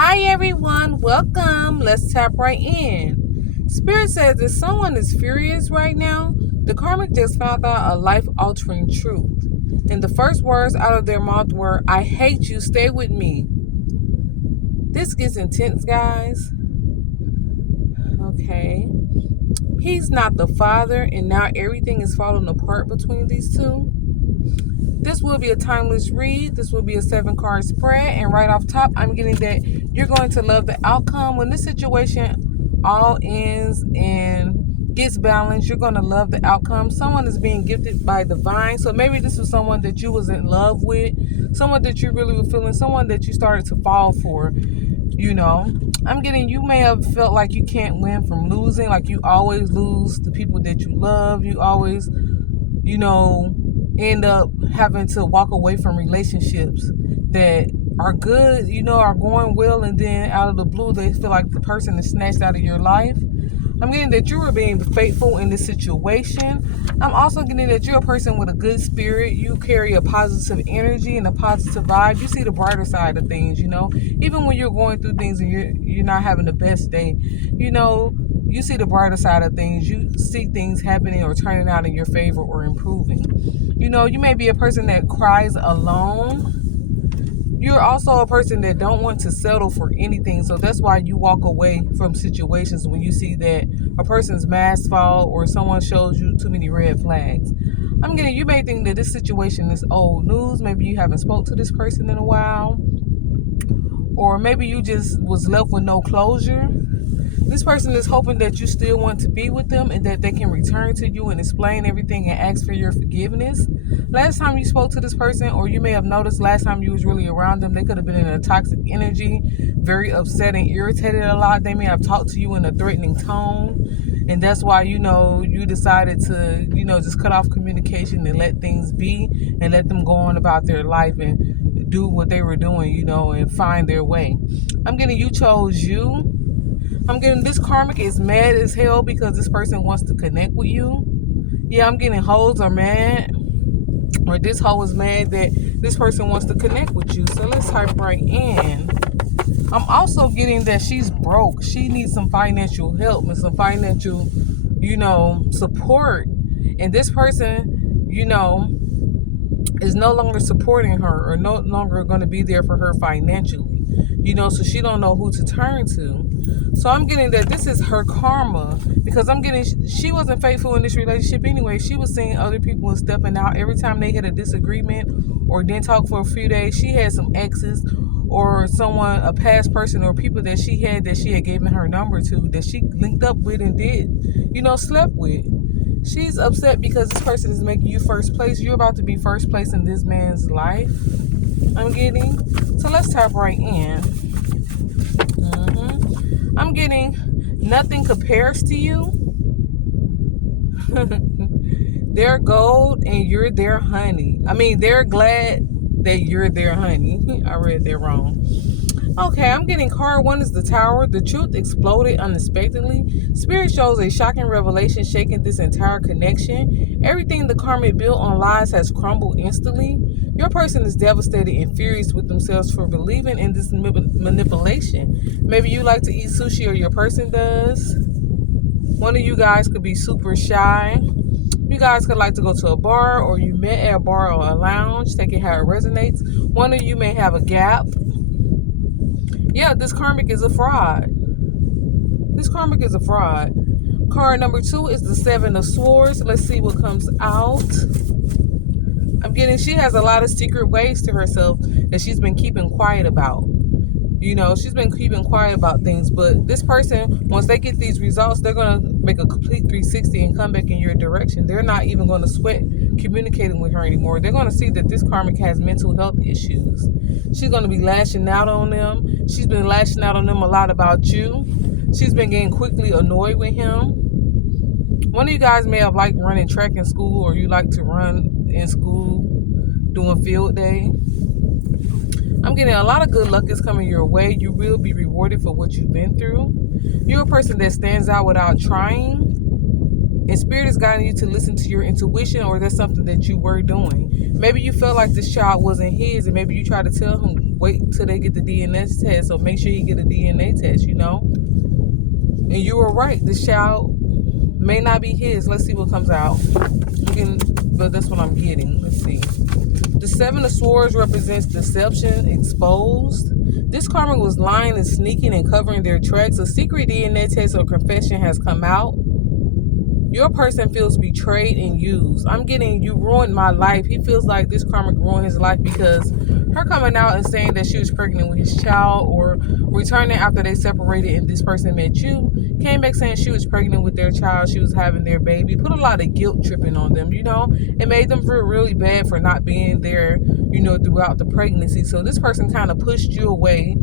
Hi everyone, welcome. Let's tap right in. Spirit says that someone is furious right now. The karmic just found out a life-altering truth. And the first words out of their mouth were, "I hate you, stay with me." This gets intense, guys. Okay. He's not the father, and now everything is falling apart between these two. This will be a timeless read. This will be a 7-card spread. And right off top, I'm getting that you're going to love the outcome. When this situation all ends and gets balanced, you're going to love the outcome. Someone is being gifted by divine. So maybe this was someone that you was in love with, someone that you really were feeling, someone that you started to fall for. I'm getting you may have felt like you can't win from losing, like you always lose the people that you love. You always, end up having to walk away from relationships that are good, are going well, and then out of the blue, they feel like the person is snatched out of your life. I'm getting that you were being faithful in this situation. I'm also getting that you're a person with a good spirit. You carry a positive energy and a positive vibe. You see the brighter side of things, Even when you're going through things and you're not having the best day, you see the brighter side of things. You see things happening or turning out in your favor or improving. You may be a person that cries alone. You're also a person that don't want to settle for anything. So that's why you walk away from situations when you see that a person's mask fall or someone shows you too many red flags. I'm getting, you may think that this situation is old news. Maybe you haven't spoke to this person in a while. Or maybe you just was left with no closure. This person is hoping that you still want to be with them and that they can return to you and explain everything and ask for your forgiveness. Last time you spoke to this person, or you may have noticed last time you was really around them, they could have been in a toxic energy, very upset and irritated a lot. They may have talked to you in a threatening tone. And that's why, you decided to, just cut off communication and let things be and let them go on about their life and do what they were doing, and find their way. I'm getting you chose you. I'm getting this karmic is mad as hell because this person wants to connect with you. Yeah, I'm getting hoes are mad. Or this hoe is mad that this person wants to connect with you. So let's type right in. I'm also getting that she's broke. She needs some financial help and some financial, support. And this person, is no longer supporting her or no longer going to be there for her financially. So she don't know who to turn to. So I'm getting that this is her karma, because I'm getting she wasn't faithful in this relationship anyway. She was seeing other people and stepping out. Every time they had a disagreement or didn't talk for a few days, she had some exes or someone, a past person or people that she had given her number to, that she linked up with and did, slept with. She's upset because this person is making you first place. You're about to be first place in this man's life, I'm getting. So let's tap right in. I'm getting nothing compares to you. They're gold and you're their honey. They're glad that you're their honey. I read that wrong. Okay, I'm getting card 1 is the Tower. The truth exploded unexpectedly. Spirit shows a shocking revelation shaking this entire connection. Everything the karmic built on lies has crumbled instantly. Your person is devastated and furious with themselves for believing in this manipulation. Maybe you like to eat sushi, or your person does. One of you guys could be super shy. You guys could like to go to a bar, or you met at a bar or a lounge. Take it how it resonates. One of you may have a gap. Yeah, this karmic is a fraud. This karmic is a fraud. Card number 2 is the 7 of Swords. Let's see what comes out. I'm getting she has a lot of secret ways to herself that she's been keeping quiet about. She's been keeping quiet about things, but this person, once they get these results, they're going to make a complete 360 and come back in your direction. They're not even going to sweat communicating with her anymore. They're going to see that this karmic has mental health issues. She's going to be lashing out on them. She's been lashing out on them a lot about you. She's been getting quickly annoyed with him. One of you guys may have liked running track in school, or you like to run in school doing field day. I'm getting a lot of good luck is coming your way. You will be rewarded for what you've been through. You're a person that stands out without trying. And Spirit is guiding you to listen to your intuition, or that's something that you were doing. Maybe you felt like this child wasn't his, and maybe you tried to tell him wait till they get the DNA test. So make sure you get a DNA test, you know. And you were right. This child may not be his. Let's see what comes out. But that's what I'm getting. Let's see. The Seven of Swords represents deception, exposed. This karmic was lying and sneaking and covering their tracks. A secret DNA test or confession has come out. Your person feels betrayed and used. I'm getting, you ruined my life. He feels like this karmic ruined his life because her coming out and saying that she was pregnant with his child, or returning after they separated and this person met you, came back saying she was pregnant with their child, she was having their baby, put a lot of guilt tripping on them, you know. It made them feel really bad for not being there, you know, throughout the pregnancy. So this person kind of pushed you away,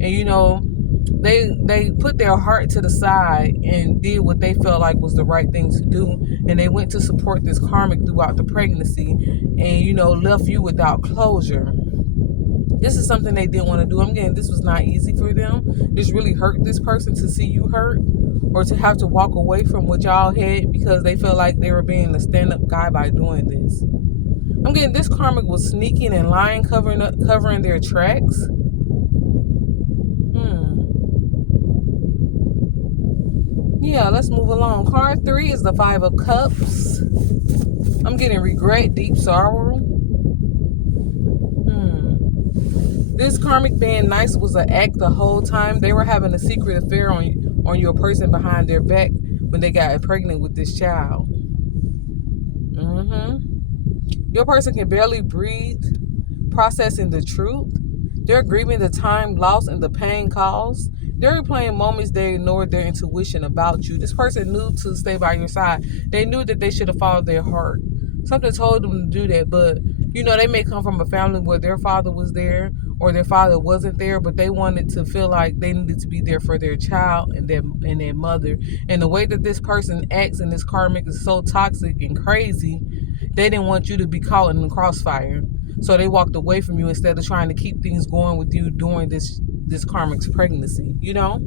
and you know, they put their heart to the side and did what they felt like was the right thing to do, and they went to support this karmic throughout the pregnancy, and you know, left you without closure. This is something they didn't want to do. I'm getting, this was not easy for them. This really hurt this person to see you hurt, or to have to walk away from what y'all had because they felt like they were being a stand-up guy by doing this. I'm getting, this karmic was sneaking and lying, covering their tracks. Yeah, let's move along. Card 3 is the Five of Cups. I'm getting regret, deep sorrow. This karmic being nice was an act the whole time. They were having a secret affair on your person behind their back when they got pregnant with this child. Your person can barely breathe, processing the truth. They're grieving the time lost and the pain caused. They're replaying moments they ignored their intuition about you. This person knew to stay by your side. They knew that they should have followed their heart. Something told them to do that, but you know, they may come from a family where their father was there or their father wasn't there, but they wanted to feel like they needed to be there for their child and their mother. And the way that this person acts in this karmic is so toxic and crazy, they didn't want you to be caught in the crossfire. So they walked away from you instead of trying to keep things going with you during this karmic's pregnancy, you know?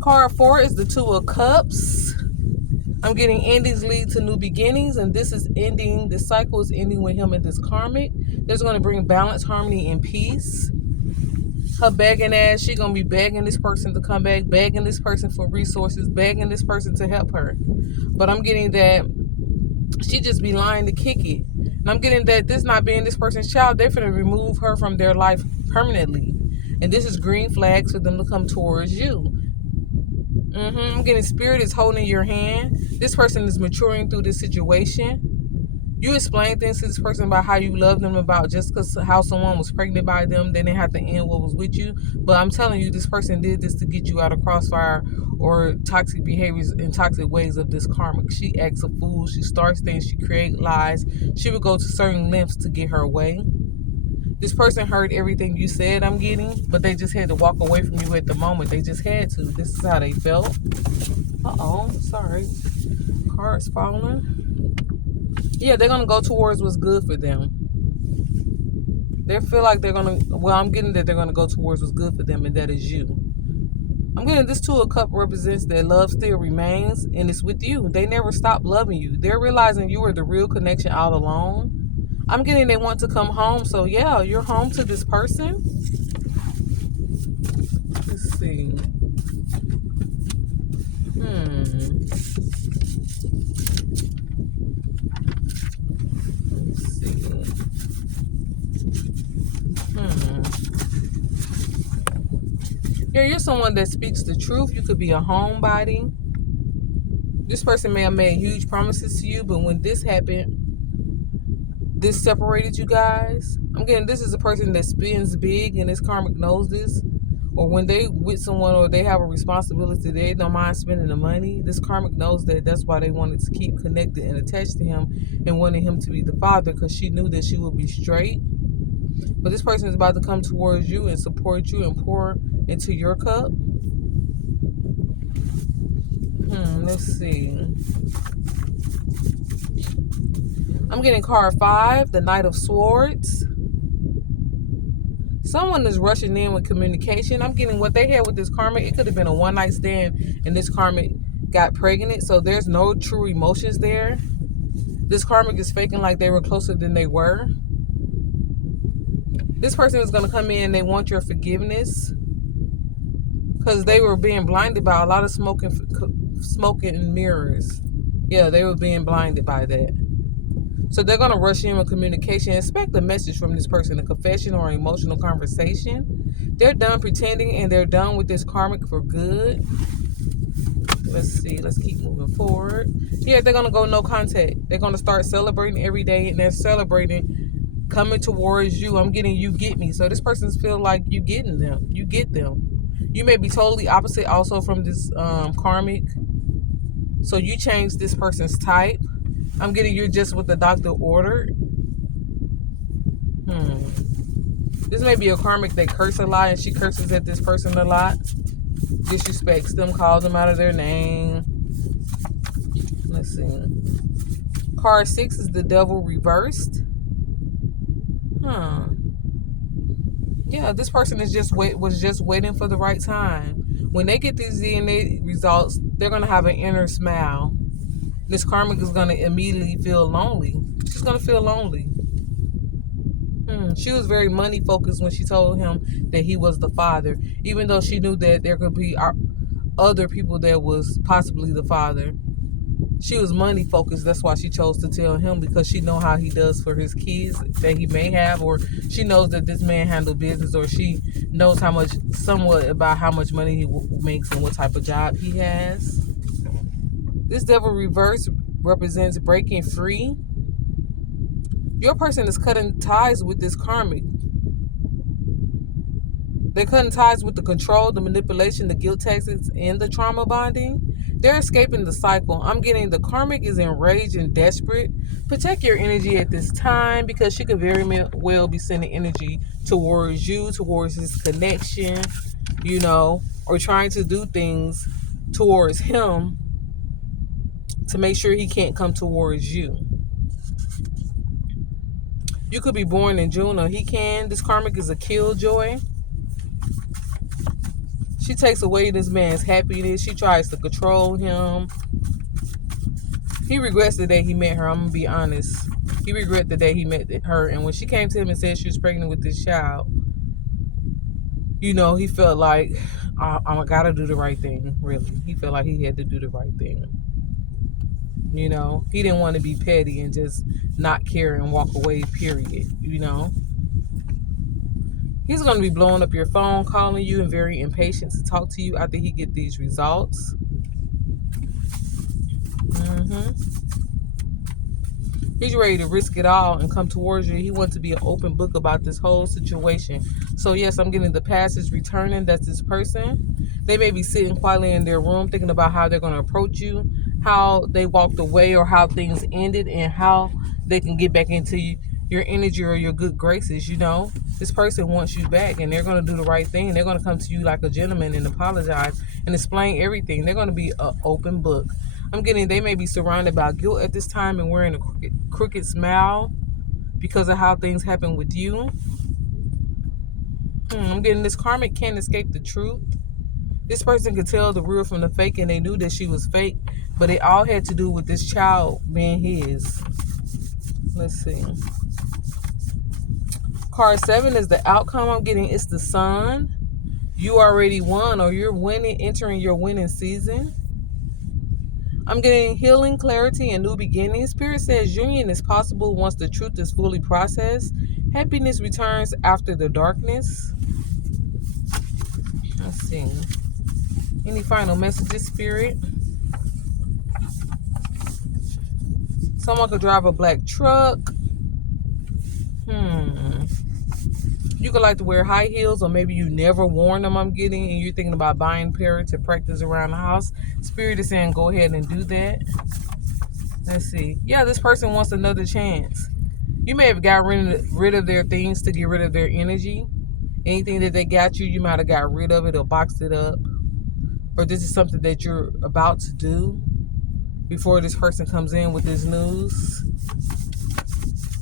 Card 4 is the Two of Cups. I'm getting endings lead to new beginnings, and this is ending, this cycle is ending with him and this karmic. That's going to bring balance, harmony, and peace. Her begging ass, she going to be begging this person to come back, begging this person for resources, begging this person to help her. But I'm getting that she just be lying to kick it. And I'm getting that this not being this person's child, they're going to remove her from their life permanently. And this is green flags for them to come towards you. I'm getting spirit is holding your hand. This person is maturing through this situation. You explain things to this person about how you love them, about just because how someone was pregnant by them, they didn't have to end what was with you. But I'm telling you, this person did this to get you out of crossfire or toxic behaviors and toxic ways of this karmic. She acts a fool. She starts things. She creates lies. She would go to certain lengths to get her way. This person heard everything you said, I'm getting, but they just had to walk away from you at the moment. They just had to. This is how they felt. Sorry. Cards falling. Yeah, they're going to go towards what's good for them. They feel like they're going to, well, I'm getting that they're going to go towards what's good for them, and that is you. I'm getting this Two of Cups represents that love still remains, and it's with you. They never stop loving you. They're realizing you are the real connection all along. I'm getting they want to come home. So, yeah, you're home to this person. Let's see. Let's see. Yeah, you're someone that speaks the truth. You could be a homebody. This person may have made huge promises to you, but when this happened, this separated you guys. I'm getting this is a person that spins big, and this karmic knows this. Or when they with someone or they have a responsibility, they don't mind spending the money. This karmic knows that. That's why they wanted to keep connected and attached to him and wanted him to be the father, because she knew that she would be straight. But this person is about to come towards you and support you and pour into your cup. Let's see. I'm getting card 5, the Knight of Swords. Someone is rushing in with communication. I'm getting what they had with this karmic. It could have been a one-night stand and this karmic got pregnant. So there's no true emotions there. This karmic is faking like they were closer than they were. This person is going to come in and they want your forgiveness because they were being blinded by a lot of smoking mirrors. Yeah, they were being blinded by that. So they're going to rush in with communication. Expect a message from this person, a confession or an emotional conversation. They're done pretending and they're done with this karmic for good. Let's see. Let's keep moving forward. Yeah, they're going to go no contact. They're going to start celebrating every day, and they're celebrating coming towards you. I'm getting you get me. So this person's feel like you getting them. You get them. You may be totally opposite also from this karmic. So you change this person's type. I'm getting you're just what the doctor ordered. This may be a karmic that curse a lot, and she curses at this person a lot. Disrespects them, calls them out of their name. Let's see. Card 6 is the devil reversed. Yeah, this person is was just waiting for the right time. When they get these DNA results, they're gonna have an inner smile. This karmic is gonna immediately feel lonely. She's gonna feel lonely. She was very money focused when she told him that he was the father, even though she knew that there could be other people that was possibly the father. She was money focused. That's why she chose to tell him, because she know how he does for his kids that he may have, or she knows that this man handled business, or she knows somewhat about how much money he makes and what type of job he has. This devil reverse represents breaking free. Your person is cutting ties with this karmic. They're cutting ties with the control, the manipulation, the guilt taxes, and the trauma bonding. They're escaping the cycle. I'm getting the karmic is enraged and desperate. Protect your energy at this time, because she could very well be sending energy towards you, towards this connection, or trying to do things towards him to make sure he can't come towards you. You could be born in June, or he can. This karmic is a killjoy. She takes away this man's happiness. She tries to control him. He regrets the day he met her. I'm going to be honest. He regrets the day he met her. And when she came to him and said she was pregnant with this child, he felt like, I got to do the right thing, really. He felt like he had to do the right thing. He didn't want to be petty and just not care and walk away, period. He's going to be blowing up your phone, calling you, and very impatient to talk to you after he get these results. He's ready to risk it all and come towards you. He wants to be an open book about this whole situation. So yes, I'm getting the past is returning. That's this person. They may be sitting quietly in their room thinking about how they're going to approach you, how they walked away, or how things ended, and how they can get back into your energy or your good graces. This person wants you back, and they're going to do the right thing. They're going to come to you like a gentleman and apologize and explain everything. They're going to be an open book. I'm getting they may be surrounded by guilt at this time and wearing a crooked smile because of how things happen with you. I'm getting this karmic can't escape the truth. This person could tell the real from the fake, and they knew that she was fake, but it all had to do with this child being his. Let's see. Card 7 is the outcome. I'm getting it's the sun. You already won, or you're winning, entering your winning season. I'm getting healing, clarity, and new beginnings. Spirit says union is possible once the truth is fully processed. Happiness returns after the darkness. Let's see. Any final messages, Spirit? Someone could drive a black truck. You could like to wear high heels, or maybe you never worn them, I'm getting, and you're thinking about buying a pair to practice around the house. Spirit is saying go ahead and do that. Let's see. Yeah, this person wants another chance. You may have got rid of their things to get rid of their energy. Anything that they got you might have got rid of it or boxed it up. Or this is something that you're about to do before this person comes in with this news.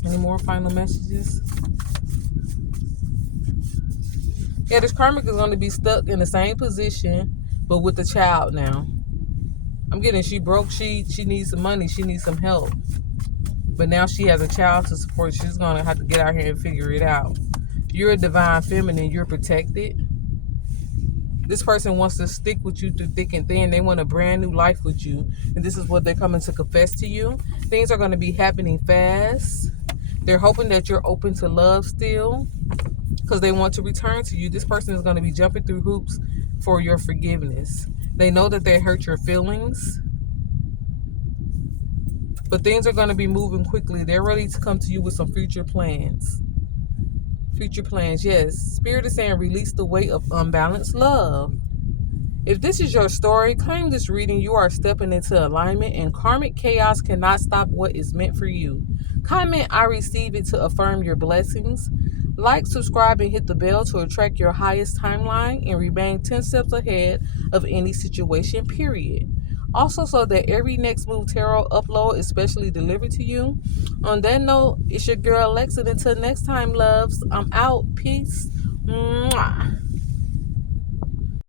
Any more final messages? Yeah, this karmic is going to be stuck in the same position, but with the child now. I'm getting she broke. She needs some money. She needs some help. But now she has a child to support. She's going to have to get out here and figure it out. You're a divine feminine. You're protected. This person wants to stick with you through thick and thin. They want a brand new life with you. And this is what they're coming to confess to you. Things are going to be happening fast. They're hoping that you're open to love still, because they want to return to you. This person is going to be jumping through hoops for your forgiveness. They know that they hurt your feelings, but things are going to be moving quickly. They're ready to come to you with some future plans. Future plans, yes. Spirit is saying release the weight of unbalanced love. If this is your story, claim this reading. You are stepping into alignment, and karmic chaos cannot stop what is meant for you. Comment, I receive it, to affirm your blessings. Like, subscribe, and hit the bell to attract your highest timeline and remain 10 steps ahead of any situation, period. Also, so that every next move tarot upload is specially delivered to you. On that note, it's your girl Alexa. Until next time, loves, I'm out. Peace.